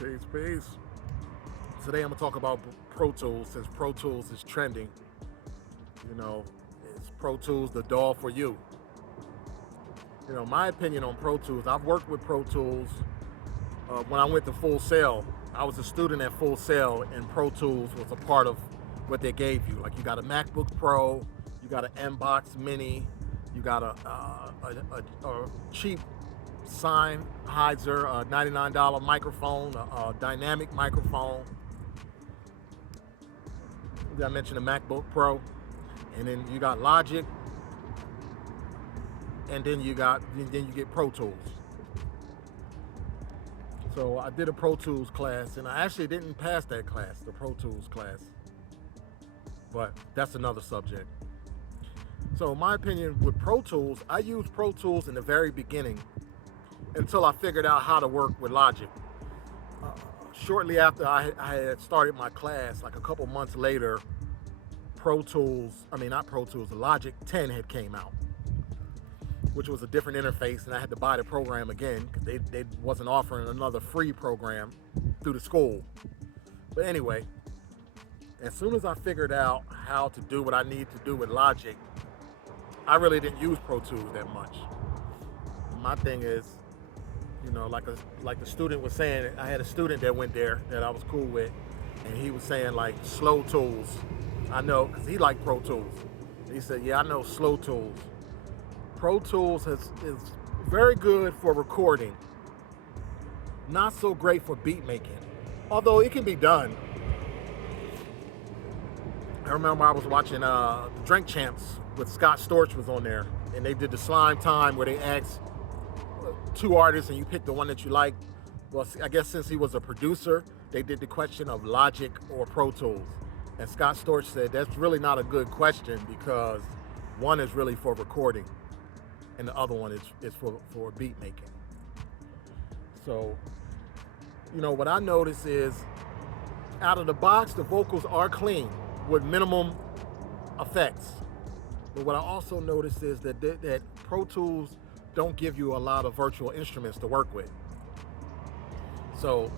Peace, peace. Today I'm gonna talk about Pro Tools since Pro Tools is trending. You know, is Pro Tools the DAW for you? My opinion on Pro Tools, I've worked with Pro Tools when I went to Full Sail. I was a student at Full Sail, and Pro Tools was a part of what they gave you. Like, you got a MacBook Pro, you got an M-Box Mini, you got a cheap Sennheiser $99 microphone, a dynamic microphone. I mentioned the MacBook Pro, and then you got Logic, and then you get Pro Tools. So I did a Pro Tools class, and I actually didn't pass that class, the Pro Tools class, but that's another subject. So my opinion with Pro Tools, I used Pro Tools in the very beginning until I figured out how to work with Logic. Shortly after I had started my class, like a couple months later, the Logic 10 had came out, which was a different interface, and I had to buy the program again because they wasn't offering another free program through the school. But anyway, as soon as I figured out how to do what I need to do with Logic, I really didn't use Pro Tools that much. My thing is, like the student was saying, I had a student that went there that I was cool with, and he was saying, like, slow tools. I know, because he liked Pro Tools. He said, yeah, I know slow tools. Pro Tools is very good for recording, not so great for beat making, although it can be done. I remember I was watching the Drink Champs with Scott Storch was on there, and they did the Slime Time where they asked two artists and you pick the one that you like. Well, I guess since he was a producer, they did the question of Logic or Pro Tools. And Scott Storch said that's really not a good question because one is really for recording and the other one is for beat making. So, what I notice is out of the box, the vocals are clean with minimum effects. But what I also notice is that Pro Tools don't give you a lot of virtual instruments to work with. So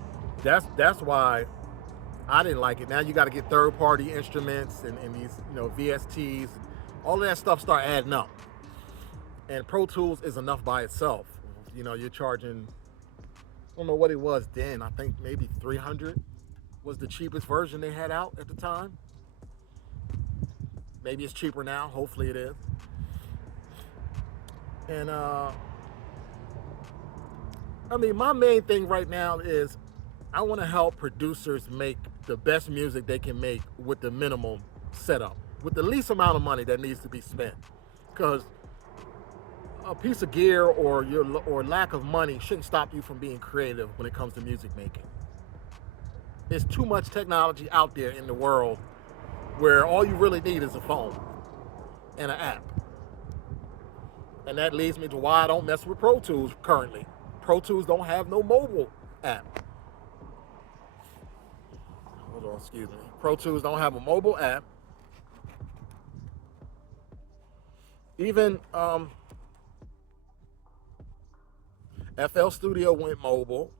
that's why I didn't like it. Now you got to get third-party instruments and these VSTs. All of that stuff start adding up. And Pro Tools is enough by itself. You're charging, I don't know what it was then. I think maybe $300 was the cheapest version they had out at the time. Maybe it's cheaper now. Hopefully it is. And my main thing right now is I want to help producers make the best music they can make with the minimum setup, with the least amount of money that needs to be spent. Because a piece of gear or lack of money shouldn't stop you from being creative when it comes to music making. There's too much technology out there in the world where all you really need is a phone and an app. And that leads me to why I don't mess with Pro Tools currently. Pro Tools don't have no mobile app. Hold on, excuse me. Pro Tools don't have a mobile app. Even FL Studio went mobile.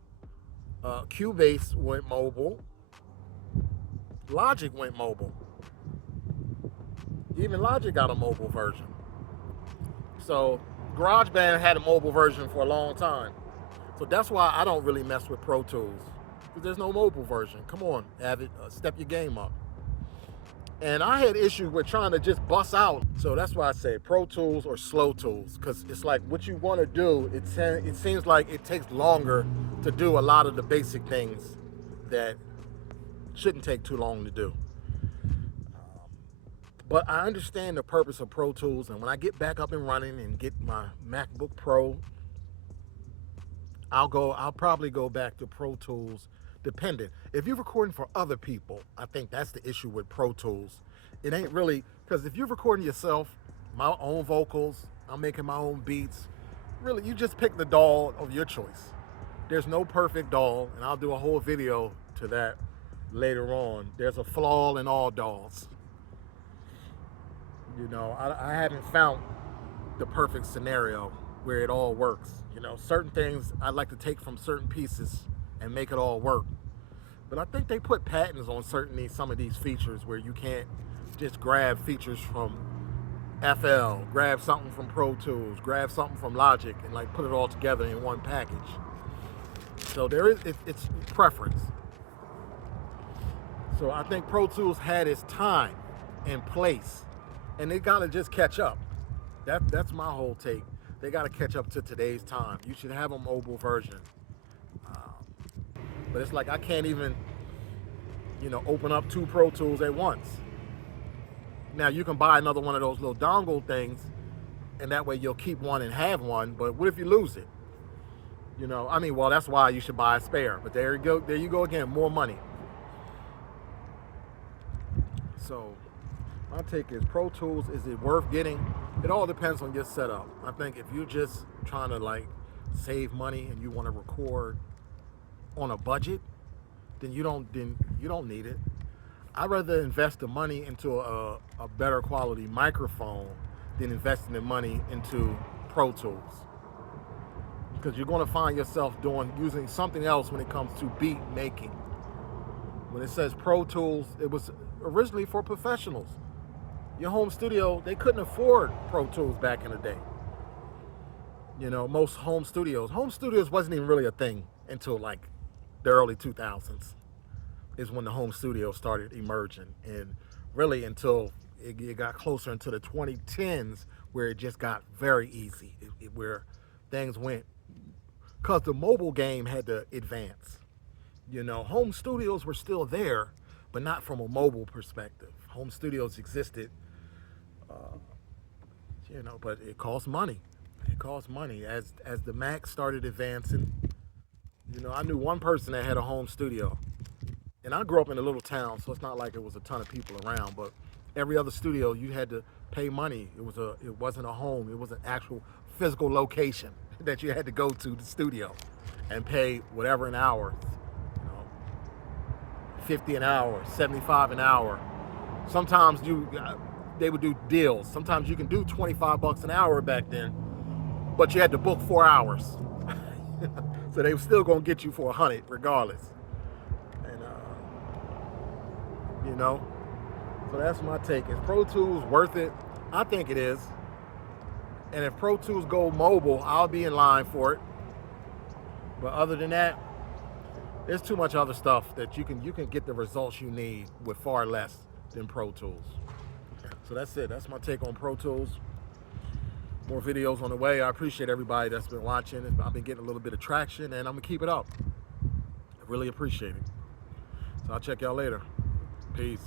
Cubase went mobile. Logic went mobile. Even Logic got a mobile version. So GarageBand had a mobile version for a long time. So that's why I don't really mess with Pro Tools, because there's no mobile version. Come on, Avid, step your game up. And I had issues with trying to just bust out. So that's why I say Pro Tools or slow tools, because it's like what you want to do, it seems like it takes longer to do a lot of the basic things that shouldn't take too long to do. But I understand the purpose of Pro Tools, and when I get back up and running and get my MacBook Pro, I'll probably go back to Pro Tools, dependent. If you're recording for other people, I think that's the issue with Pro Tools. It ain't really, because if you're recording yourself, my own vocals, I'm making my own beats, really, you just pick the DAW of your choice. There's no perfect DAW, and I'll do a whole video to that later on. There's a flaw in all DAWs. I haven't found the perfect scenario where it all works. Certain things I like to take from certain pieces and make it all work. But I think they put patents on some of these features where you can't just grab features from FL, grab something from Pro Tools, grab something from Logic, and like put it all together in one package. So it's preference. So I think Pro Tools had its time and place, and they gotta just catch up. That's my whole take. They gotta catch up to today's time. You should have a mobile version. But it's like I can't even, open up 2 Pro Tools at once. Now you can buy another one of those little dongle things, and that way you'll keep one and have one. But what if you lose it? Well, that's why you should buy a spare. But there you go again, more money. So my take is Pro Tools, is it worth getting? It all depends on your setup. I think if you're just trying to like save money and you want to record on a budget, then you don't need it. I'd rather invest the money into a better quality microphone than investing the money into Pro Tools, because you're going to find yourself using something else when it comes to beat making. When it says Pro Tools, it was originally for professionals. Your home studio, they couldn't afford Pro Tools back in the day. Most home studios wasn't even really a thing until like the early 2000s is when the home studio started emerging, and really until it got closer into the 2010s where it just got very easy, where things went, because the mobile game had to advance. Home studios were still there, but not from a mobile perspective. Home studios existed, but it cost money. It cost money. As the Mac started advancing, I knew one person that had a home studio. And I grew up in a little town, so it's not like it was a ton of people around, but every other studio you had to pay money. It wasn't a home, it was an actual physical location that you had to go to the studio and pay whatever an hour. 50 an hour, 75 an hour. Sometimes they would do deals. Sometimes you can do $25 an hour back then, but you had to book 4 hours. So they were still gonna get you for 100 regardless. And so that's my take. Is Pro Tools worth it? I think it is. And if Pro Tools go mobile, I'll be in line for it. But other than that, there's too much other stuff that you can get the results you need with far less than Pro Tools. So that's it. That's my take on Pro Tools. More videos on the way. I appreciate everybody that's been watching. I've been getting a little bit of traction, and I'm gonna keep it up. I really appreciate it. So I'll check y'all later. Peace.